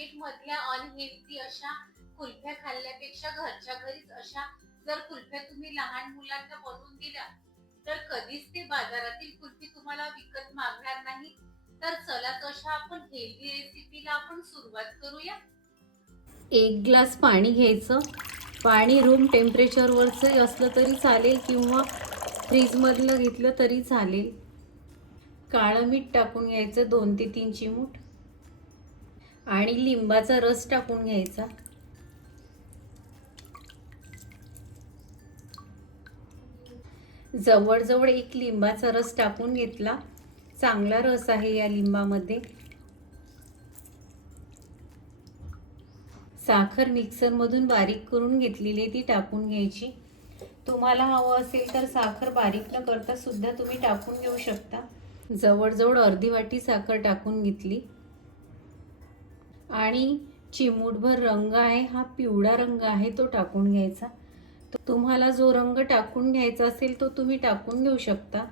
Market मधल्या unhealthy अशा कुल्फ्या खाल्ल्यापेक्षा घरच्या घरीच अशा जर कुल्फ्या तुम्ही लहान मुलांना बनवून दिल्या तर कधीच ते बाजारातील कुल्फी तुम्हाला विकत मागणार नाही. तर चला तशा आपण हेल्दी रेसिपीला आपण सुरुवात करूया. एक ग्लास पाणी घ्यायचं. पाणी रूम टेम्परेचरवरचं असलं तरी चालेल किंवा फ्रीजमधलं घेतलं तरी चालेल. काळं मीठ टाकून घ्यायचं 2 ते 3 चिमूट आणि लिंबाचा रस टाकून घ्यायचा. जवळजवळ 1 लिंबाचा रस टाकून घेतला. चांगला रस आहे या लिंबामध्ये. साखर मिक्सरमधून बारीक करून घेतलेली ती टाकून घ्यायची. तुम्हाला हवं असेल तर साखर बारीक न करता सुद्धा तुम्ही टाकून घेऊ शकता. जवळजवळ अर्धी वाटी साखर टाकून घेतली आणि चिमूटभर रंग आहे, हा पिवळा रंग आहे, तो टाकून घ्यायचा. तुम्हाला जो रंग टाकून घ्यायचा असेल तो तुम्ही टाकून घेऊ शकता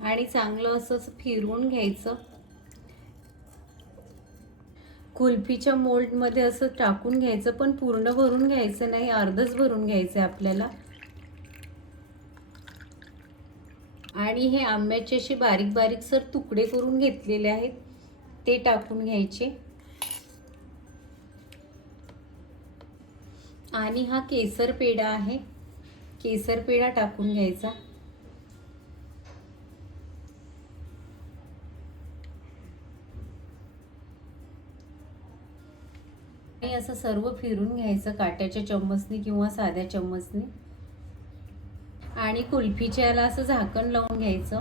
आणि चांगलं असं फिरवून घ्यायचं. कुल्फीच्या मोल्डमध्ये असं टाकून घ्यायचं, पण पूर्ण भरून घ्यायचं नाही, अर्धच भरून घ्यायचं आपल्याला. आणि हे आंब्याचे असे बारीक बारीक सर तुकडे करून घेतलेले आहेत ते टाकून घ्यायचे. आणि हा केसर पेढा आहे, केसर पेढा टाकून घ्यायचा. आणि असं सर्व फिरून घ्यायचं काट्याच्या चम्मचने किंवा साध्या चम्मचने. आणि कुल्फीच्याला असं झाकण लावून घ्यायचं.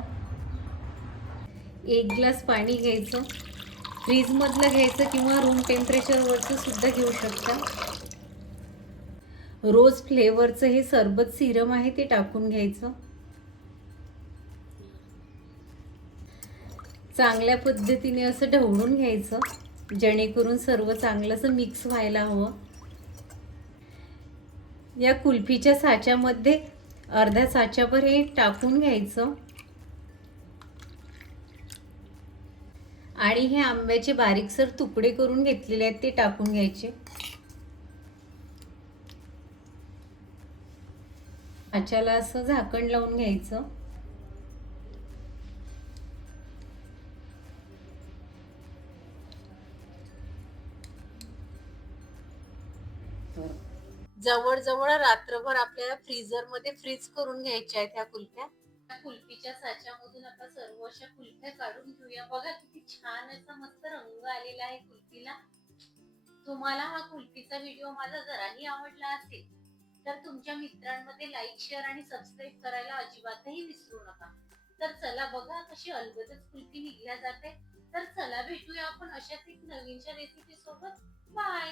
1 ग्लास पाणी घ्यायचं. फ्रीजमधलं घ्यायचं किंवा रूम टेम्परेचरवरचं सुद्धा घेऊ शकता. रोज फ्लेवरचं हे सरबत सिरम आहे ते टाकून घ्यायचं. चांगल्या पद्धतीने असं ढवळून घ्यायचं जेणेकरून सर्व चांगलं असं मिक्स व्हायला हवं. या कुल्फीच्या साच्यामध्ये अर्ध्या साच्याभर हे टाकून घ्यायचं आणि हे आंब्याचे बारीकसर तुकडे करून घेतलेले आहेत ते टाकून घ्यायचे. साच्याला असं झाकण लावून घ्यायचं. जवळजवळ रात्रभर आपल्याला फ्रीजर मध्ये फ्रीज करून घ्यायच्या आहेत ह्या कुल्फ्या. कुल्फीच्या साच्यामधून आता सर्व अशा कुल्फ्या काढून घेऊया. बघा किती छान असा मस्त रंग आलेला आहे कुल्फीला. तुम्हाला हा कुल्फीचा व्हिडिओ माझा जराही आवडला असेल तर तुमच्या मित्रांमध्ये लाईक, शेअर आणि सबस्क्राईब करायला अजिबातही विसरू नका. तर चला बघा कशी अलगदच कुल्फी निघल्या जाते. तर चला भेटूया आपण अशाच एक नवीनच्या रेसिपी सोबत. बाय.